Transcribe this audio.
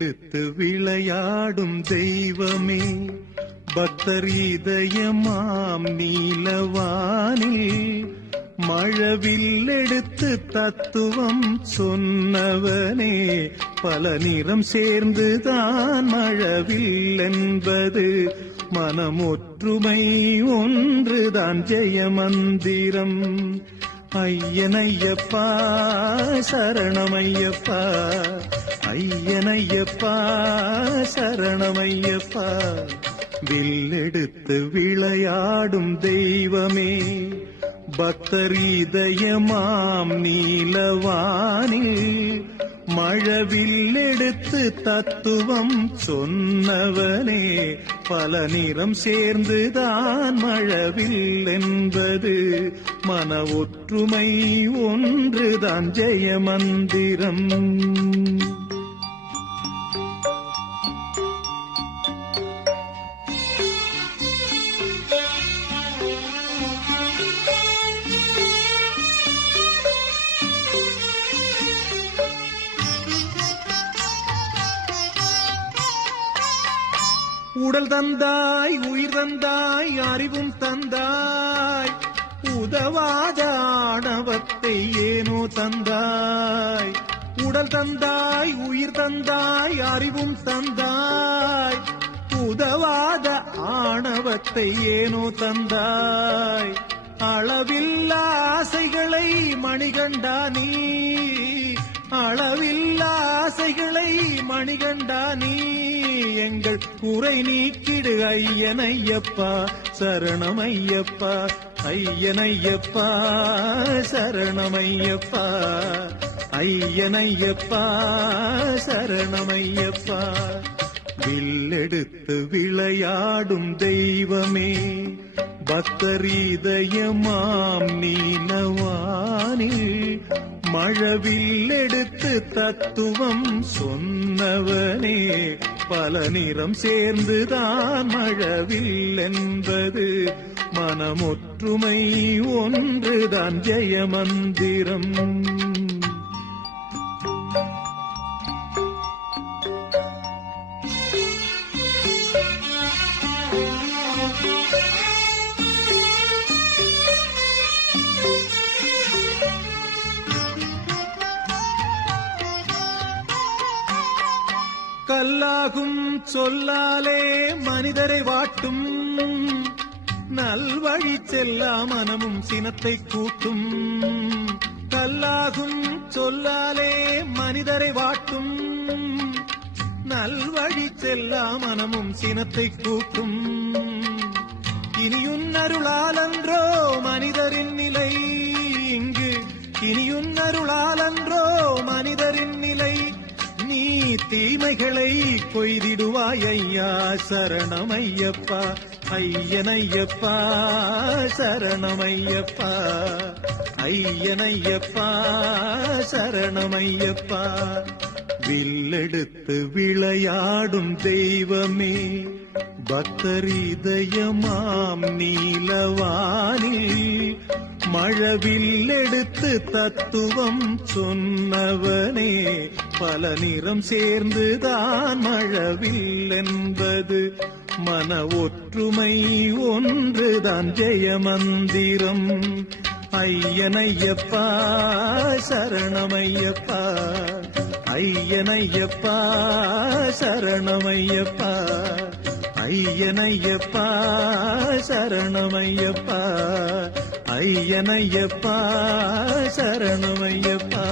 வில்லெடுத்து விளையாடும் தெய்வமே, பக்தர் இதயமாம் நீலவானில் மழவில்லெடுத்து தத்துவம் சொன்னவனே, பல நிறம் சேர்ந்துதான் மழவில் என்பது, மனமொற்றுமை ஒன்றுதான் ஜெயமந்திரம். ஐயனையப்பா சரணமையப்பா, ஐயனையப்பா சரணமையப்பா. வில்லெடுத்து விளையாடும் தெய்வமே, பக்தர் இதயமாம் நீலவானில் மழவில்லெடுத்து தத்துவம் சொன்னவனே, பல நிறம் சேர்ந்துதான் மழவில் என்பது, மன ஒற்றுமை ஒன்றுதான் ஜெயமந்திரம். உடல் தந்தாய், உயிர் தந்தாய், அறிவும் தந்தாய், உதவாத ஆணவத்தை ஏனோ தந்தாய். உடல் தந்தாய், உயிர் தந்தாய், அறிவும் தந்தாய், உதவாத ஆணவத்தை ஏனோ தந்தாய். அளவில்லா ஆசைகளை மணிகண்டா நீ, அளவில்லா ஆசைகளை மணிகண்டா நீ, எங்கள் குறை நீக்கிடு ஐயனையப்பா சரணமையப்பா, ஐயனையப்பா சரணமையப்பா, ஐயனையப்பா சரணமையப்பா. வில்லெடுத்து விளையாடும் தெய்வமே, பக்தர் இதயமாம் நீலவானில் மழவில்லெடுத்து தத்துவம் சொன்னவனே, பல நிறம் சேர்ந்துதான் மழவில் என்பது, மனமொற்றுமை ஒன்றுதான் ஜெயமந்திரம். கல்லாகும் சொல்லாலே மனிதரை வாட்டும், நல்வழி செல்லா மனமும் சினத்தை கூட்டும். கல்லாகும் சொல்லாலே மனிதரை வாட்டும், நல்வழி செல்லா மனமும் சினத்தை கூட்டும். இனியுன்னருளாலன்றோ மனிதரின் நிலை இங்கு, இனியுன்னருளாலன்றோ மனிதரின் நிலை, நீ தீமைகளை கொய்திடுவாய் ஐயா சரணமையப்பா, ஐயனையப்பா சரணமையப்பா, ஐயனையப்பா சரணமையப்பா. வில்லெடுத்து விளையாடும் தெய்வமே, பக்தர் இதயமாம் நீலவானில் மழவில்லெடுத்து தத்துவம் சொன்னவனே, பல நிறம் சேர்ந்துதான் மழவில் என்பது, மன ஒற்றுமை ஒன்றுதான் ஜெயமந்திரம். ஐயனையப்பா சரணமையப்பா, ஐயனையப்பா சரணமையப்பா, ஐயனையப்பா சரணமையப்பா, ஐயனையப்பா சரணமையப்பா.